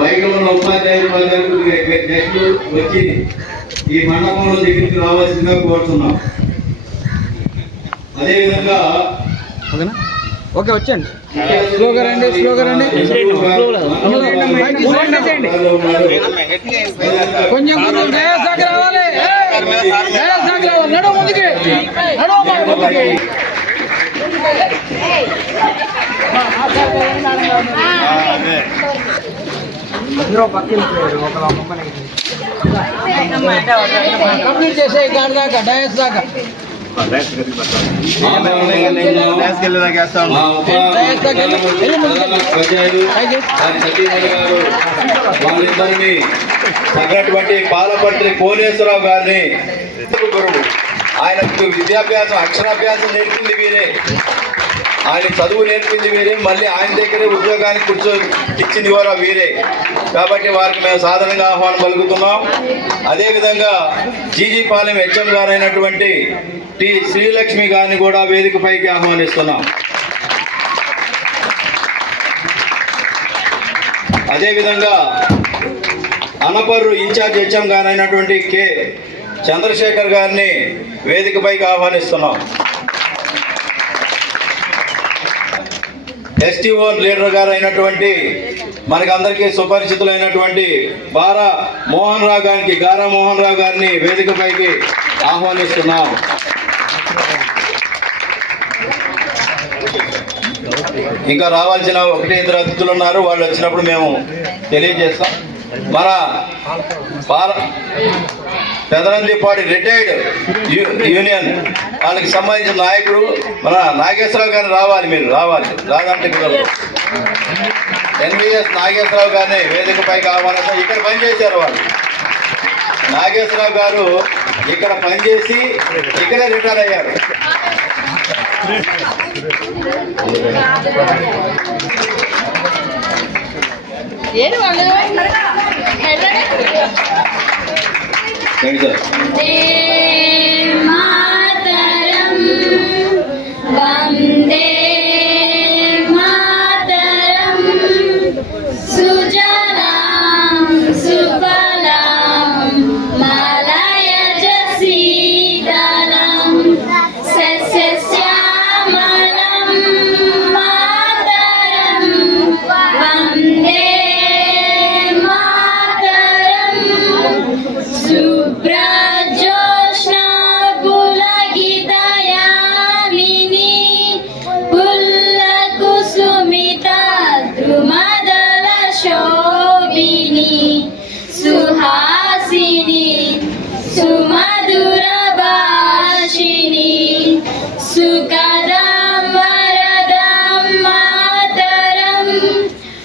బయట ఉన్న ఉపాధ్యాయులు ఉపాధ్యాయులు నెక్స్ట్ వచ్చి ఈ మండపంలో దగ్గరికి రావాల్సిందిగా కోరుతున్నాం. అదేవిధంగా ఓకే వచ్చండి స్లోగా రండి స్లోగా రండి. కొంచెం రావాలి. రావాలి. ముందుకి. ముందుకి. కంప్లీట్ చేసే గాడి దాకా డయస్ దాకా వాళ్ళిద్దరిని ఉపాధ్యాయులు బట్టి సతీమణి పాలపట్రి కోనేశ్వరరావు గారిని గురువు ఆయనకు విద్యాభ్యాసం అక్షరాభ్యాసం నేర్పింది వీరే ఆయన చదువు నేర్పింది వీరే మళ్ళీ ఆయన దగ్గరే ఉద్యోగానికి కూర్చో ఇచ్చింది కూడా వీరే కాబట్టి వారికి మేము సాధారణంగా ఆహ్వానం పలుకుతున్నాం. అదేవిధంగా జీజీపాలెం హెచ్ఎం గారైనటువంటి టి శ్రీలక్ష్మి గారిని కూడా వేదికపైకి ఆహ్వానిస్తున్నాం. అదేవిధంగా అనపర్రు ఇన్ఛార్జ్ హెచ్ఎం గారైనటువంటి కె చంద్రశేఖర్ గారిని వేదికపైకి ఆహ్వానిస్తున్నాం. ఎస్టీఓ లీడర్ గారు అయినటువంటి మనకి అందరికీ సుపరిచితులైనటువంటి బారా మోహన్ రావు గారికి గారా మోహన్ రావు గారిని వేదికపైకి ఆహ్వానిస్తున్నాం. ఇంకా రావాల్సిన ఒకటి ఇద్దరు అతిథులు ఉన్నారు. వాళ్ళు వచ్చినప్పుడు మేము తెలియజేస్తాం. మన బార పెదనందిపాటి రిటైర్డ్ యూ- యూనియన్ వాళ్ళకి సంబంధించిన నాయకుడు మన నాగేశ్వరరావు గారిని రావాలి మీరు రావాలి. రాదంటే కుదరదు. ఎన్విఎస్ నాగేశ్వరరావు గారిని వేదిక పైకి ఆహ్వానిస్తాం. ఇక్కడ పనిచేశారు వాళ్ళు. నాగేశ్వరరావు గారు ఇక్కడ పనిచేసి ఇక్కడే రిటైర్ అయ్యారు. ఏడు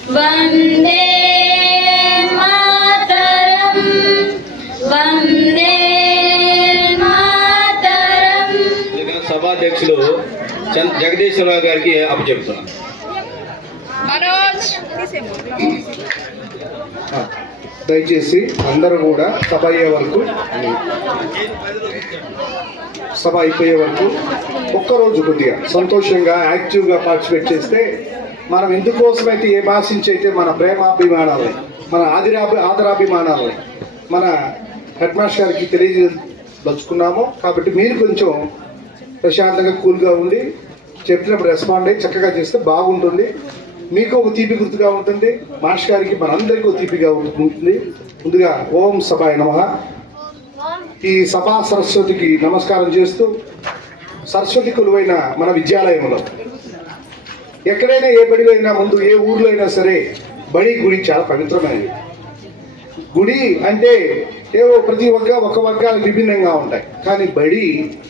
వందే మాతరం వందే మాతరం ముందుగా సభాధ్యక్షులు జగదీశ్వరరావు గారికి అప్పచెప్తున్నాం. దయచేసి అందరూ కూడా సభ అయ్యే వరకు సభ అయిపోయే వరకు ఒక్కరోజు కొద్దిగా సంతోషంగా యాక్టివ్గా పార్టిసిపేట్ చేస్తే మనం ఎందుకోసమైతే ఏ భాషించి అయితే మన ప్రేమాభిమానాలని మన ఆదిరాభి ఆదరాభిమానాలని మన హెడ్ మాస్టర్ గారికి తెలియదలుచుకున్నాము కాబట్టి మీరు కొంచెం ప్రశాంతంగా కూల్గా ఉండి చెప్పినప్పుడు రెస్పాండ్ అయ్యి చక్కగా చేస్తే బాగుంటుంది. మీకు ఒక తీపి గుర్తుగా ఉంటుంది. మాస్టర్ గారికి మనందరికీ ఒక తీపిగా ఉంటుంది. ముందుగా ఓం సభాయ నమ. ఈ సభా సరస్వతికి నమస్కారం చేస్తూ సరస్వతి కొలువైన మన విద్యాలయంలో ఎక్కడైనా ఏ బడిలో అయినా ముందు ఏ ఊర్లో అయినా సరే బడి గుడి చాలా పవిత్రమైనది. గుడి అంటే ఏవో ప్రతి ఒక్క ఒక వర్గాలు విభిన్నంగా ఉంటాయి. కానీ బడి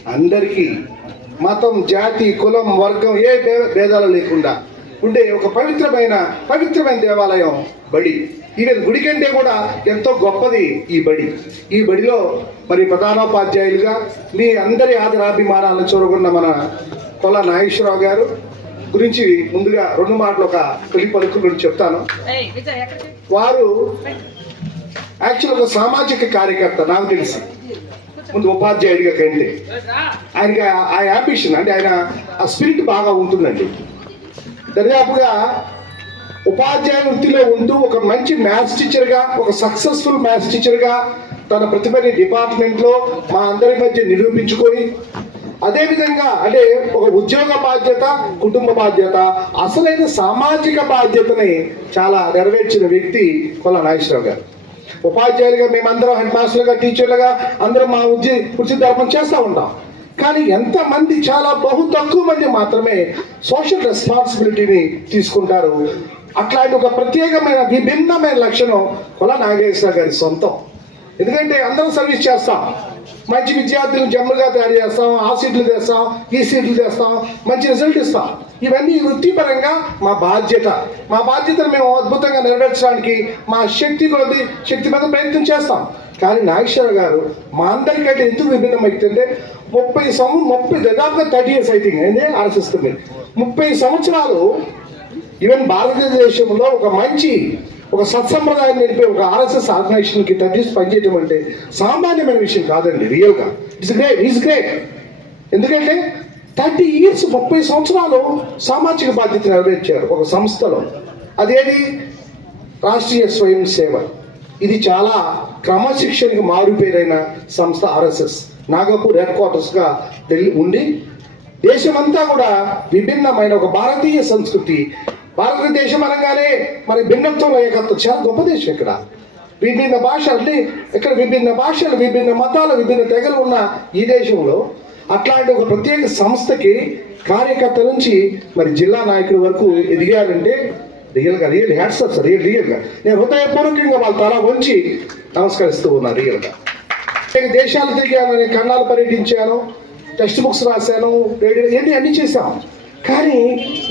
అందరికీ మతం జాతి కులం వర్గం ఏ భేదాలు లేకుండా ఉండే ఒక పవిత్రమైన పవిత్రమైన దేవాలయం బడి. ఈవెన్ గుడి కంటే కూడా ఎంతో గొప్పది ఈ బడి. ఈ బడిలో మరి ప్రధానోపాధ్యాయులుగా మీ అందరి ఆదరాభిమానాలను చూరగొన్న మన కొల్ల నాగేశ్వరరావు గారు గురించి ముందుగా రెండు మాటలు ఒక తొలి పలుకులు చెప్తాను. వారు యాక్చువల్ ఒక సామాజిక కార్యకర్త నాకు తెలిసి. ముందు ఉపాధ్యాయుడిగా కంటే. ఆయనకి ఆ- అంబిషన్ అంటే ఆయన ఆ స్పిరిట్ బాగా ఉంటుందండి. దర్యాపుగా ఉపాధ్యాయ వృత్తిలో ఉంటూ ఒక మంచి మ్యాథ్స్ టీచర్గా ఒక సక్సెస్ఫుల్ మ్యాథ్స్ టీచర్గా తన ప్రతిభని డిపార్ట్మెంట్లో మా అందరి మధ్య నిరూపించుకొని అదేవిధంగా అంటే ఒక ఉద్యోగ బాధ్యత కుటుంబ బాధ్యత అసలైన సామాజిక బాధ్యతని చాలా నెరవేర్చిన వ్యక్తి కొల్ల నాగేశ్వరరావు గారు. ఉపాధ్యాయులుగా మేమందరం హెడ్ మాస్టర్లుగా టీచర్లుగా అందరం మా ఉద్యోగ వృత్తి ధర్మం చేస్తూ ఉంటాం. కానీ ఎంతమంది చాలా బహు తక్కువ మంది మాత్రమే సోషల్ రెస్పాన్సిబిలిటీని తీసుకుంటారు. అట్లాంటి ఒక ప్రత్యేకమైన విభిన్నమైన లక్షణం కొల నాగేశ్వర గారి సొంతం. ఎందుకంటే అందరం సర్వీస్ చేస్తాం. మంచి విద్యార్థులను జమ్మలుగా తయారు చేస్తాం ఆ సీట్లు తెస్తాం ఈ సీట్లు తెస్తాం మంచి రిజల్ట్ ఇస్తాం. ఇవన్నీ వృత్తిపరంగా మా బాధ్యత. మా బాధ్యతను మేము అద్భుతంగా నెరవేర్చడానికి మా శక్తి కొద్ది శక్తి మీద ప్రయత్నం చేస్తాం. కానీ నాగేశ్వర గారు మా అందరికంటే ఎందుకు విభిన్నమైందంటే ముప్పై సంవత్సరం ముప్పై దాదాపుగా థర్టీ ఇయర్స్ అయితే అయింది ఆలోచిస్తుంది ముప్పై సంవత్సరాలు ఈవెన్ భారతదేశంలో ఒక మంచి ఒక సత్సంప్రదాయం నడిపే ఒక ఆర్ఎస్ఎస్ ఆర్గనైజేషన్కి తగ్గించి పనిచేయడం అంటే సామాన్యమైన విషయం కాదండి రియల్గా. ఇట్స్ గ్రేట్ ఈస్ గ్రేట్ ఎందుకంటే థర్టీ ఇయర్స్ ముప్పై సంవత్సరాలు సామాజిక బాధ్యత నెరవేర్చారు ఒక సంస్థలో. అదేది? రాష్ట్రీయ స్వయం సేవ. ఇది చాలా క్రమశిక్షణకు మారుపేరైన సంస్థ ఆర్ఎస్ఎస్. నాగపూర్ హెడ్ క్వార్టర్స్గా ఢిల్లీ ఉండి దేశమంతా కూడా విభిన్నమైన ఒక భారతీయ సంస్కృతి భారతదేశం అనగానే మరి భిన్నత్వంలో ఏకత్వం చాలా గొప్ప దేశం ఇక్కడ. విభిన్న భాషలు ఇక్కడ విభిన్న భాషలు విభిన్న మతాలు విభిన్న తెగలు ఉన్న ఈ దేశంలో అట్లాంటి ఒక ప్రత్యేక సంస్థకి కార్యకర్త నుంచి మరి జిల్లా నాయకుల వరకు ఎదిగారంటే రియల్గా రియల్ హ్యాట్సప్ సార్ రియల్ రియల్గా. నేను హృదయపూర్వకంగా వాళ్ళ తల వంచి నమస్కరిస్తూ ఉన్నాను రియల్గా. నేను దేశాలు తిరిగాను నేను కన్నాలు పర్యటించాను టెక్స్ట్ బుక్స్ రాశాను రేడియో ఇవన్నీ అన్ని చేశాను కానీ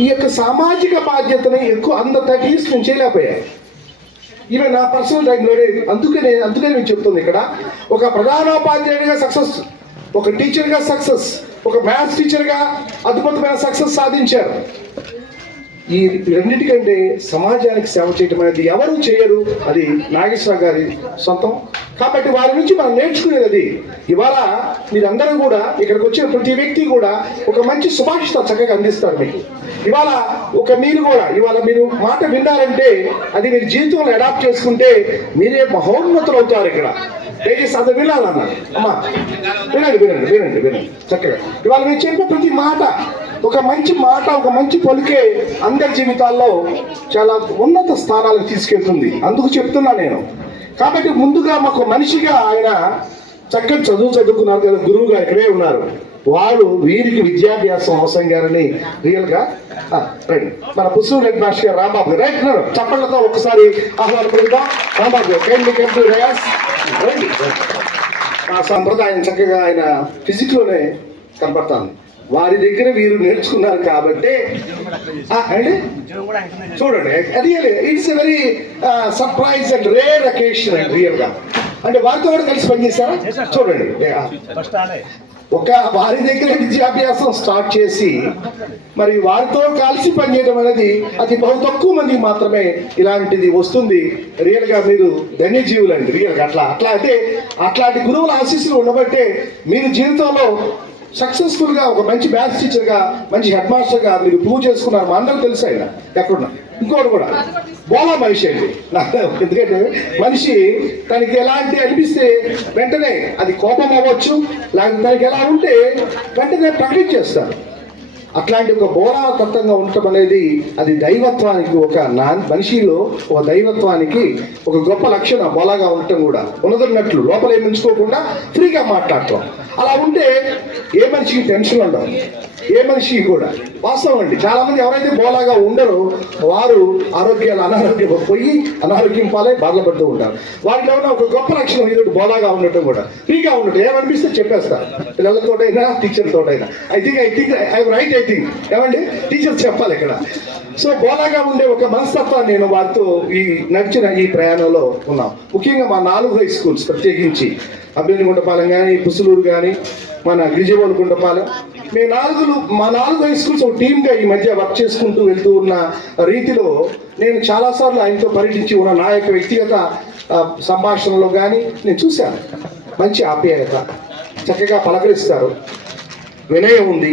ఈ యొక్క సామాజిక బాధ్యతని ఎక్కువ అంత తీసుకుని నేను చేయలేకపోయాను నా పర్సనల్ టైంలో అందుకనే అందుకనే నేను చెప్తుంది ఇక్కడ. ఒక ప్రధానోపాధ్యాయుడిగా సక్సెస్ ఒక టీచర్గా సక్సెస్ ఒక మ్యాథ్స్ టీచర్గా అద్భుతమైన సక్సెస్ సాధించారు. ఈ రెండింటికంటే సమాజానికి సేవ చేయటం అనేది ఎవరు చేయరు అది నాగేశ్వర గారి సొంతం. కాబట్టి వారి నుంచి మనం నేర్చుకునేది అది. ఇవాళ మీరందరూ కూడా ఇక్కడికి వచ్చిన ప్రతి వ్యక్తి కూడా ఒక మంచి సుభాషిత చక్కగా అందిస్తారు మీకు. ఇవాళ ఒక మీరు కూడా ఇవాళ మీరు మాట విన్నారంటే అది మీరు జీవితంలో అడాప్ట్ చేసుకుంటే మీరే మహోన్నతులు అవుతారు ఇక్కడ. దయచేసి అది వినాలన్న. అమ్మా వినండి వినండి వినండి వినండి. చక్కగా. ఇవాళ మీరు చెప్పే ప్రతి మాట ఒక మంచి మాట ఒక మంచి పలుకే అందరి జీవితాల్లో చాలా ఉన్నత స్థానాలకు తీసుకెళ్తుంది. అందుకు చెప్తున్నా నేను. కాబట్టి ముందుగా మాకు మనిషిగా ఆయన చక్కటి చదువు చదువుకున్నారు కదా గురువు గారు ఇక్కడే ఉన్నారు. వారు వీరికి విద్యాభ్యాసం అవసరం గారని రియల్గా రండి. మన పుస్తకం రెడ్డి మాస్టర్ గారు రాంబాబు గారు. రైట్ ఉన్నారు చప్పట్లతో ఒకసారి ఆహ్వానం పలుకుదాం. రాంబాబు గారు రండి. ఆ సంప్రదాయం చక్కగా ఆయన ఫిజిక్లోనే కనపడతాను వారి దగ్గర వీరు నేర్చుకున్నారు కాబట్టి అండి చూడండి real it's very surprise and rare occasion and రియల్గా. అంటే వారితో కూడా కలిసి పనిచేశారా? చూడండి. ఒక వారి దగ్గర విద్యాభ్యాసం స్టార్ట్ చేసి మరి వారితో కలిసి పనిచేయడం అనేది అది బహు తక్కువ మంది మాత్రమే ఇలాంటిది వస్తుంది. రియల్గా మీరు ధన్యజీవులు అండి రియల్గా అట్లా అట్లా అంటే అట్లాంటి గురువుల ఆశీస్సులు ఉండబట్టే మీరు జీవితంలో సక్సెస్ఫుల్గా ఒక మంచి మ్యాథ్స్ టీచర్గా మంచి హెడ్ మాస్టర్గా మీరు ప్రూవ్ చేసుకున్నారు. మా అందరూ తెలుసు ఆయన. ఎక్కడున్నా. ఇంకోటి కూడా. బోలా మనిషి అండి. నాకు ఎందుకంటే మనిషి తనకి ఎలాంటి అనిపిస్తే వెంటనే అది కోపం అవ్వచ్చు. లేకపోతే తనకి ఎలా ఉంటే వెంటనే ప్రకటించేస్తారు. అట్లాంటి ఒక బోలాతత్వంగా ఉండటం అనేది అది దైవత్వానికి ఒక నా మనిషిలో ఒక దైవత్వానికి ఒక గొప్ప లక్షణం బోలాగా ఉండటం కూడా. ఉన్నదన్నట్లు లోపల ఏమి ఫ్రీగా మాట్లాడటం అలా ఉంటే ఏ మనిషికి టెన్షన్ ఉండవు ఏ మనిషి కూడా వాస్తవం అండి చాలా మంది ఎవరైతే బోలాగా ఉండరో వారు ఆరోగ్యాలు అనారోగ్యం పోయి అనారోగ్యం పాలై బాధపడుతూ ఉంటారు. వాటిలో ఉన్న ఒక గొప్ప లక్షణం ఇది బోలాగా ఉండటం కూడా ఫ్రీగా ఉండటం ఏమనిపిస్తే చెప్పేస్తారు పిల్లలతోటైనా టీచర్తోటైనా I think I think I right I think ఏమండి? టీచర్ చెప్పాలి ఇక్కడ. సో బోలాగా ఉండే ఒక మనస్తత్వాన్ని నేను వారితో ఈ నడిచిన ఈ ప్రయాణంలో ఉన్నాం. ముఖ్యంగా మా నాలుగు హై స్కూల్స్ ప్రత్యేకించి అభ్యర్థి గుండపాలెం కానీ పుసులూరు కానీ మన గిరిజవోలు గుండపాలెం మీ నాలుగులు మా నాలుగు హై స్కూల్స్ ఒక టీమ్గా ఈ మధ్య వర్క్ చేసుకుంటూ వెళ్తూ ఉన్న రీతిలో నేను చాలాసార్లు ఆయనతో పర్యటించి ఉన్న నా యొక్క వ్యక్తిగత సంభాషణలో కానీ నేను చూశాను. మంచి ఆప్యాయత. చక్కగా పలకరిస్తారు. వినయం ఉంది.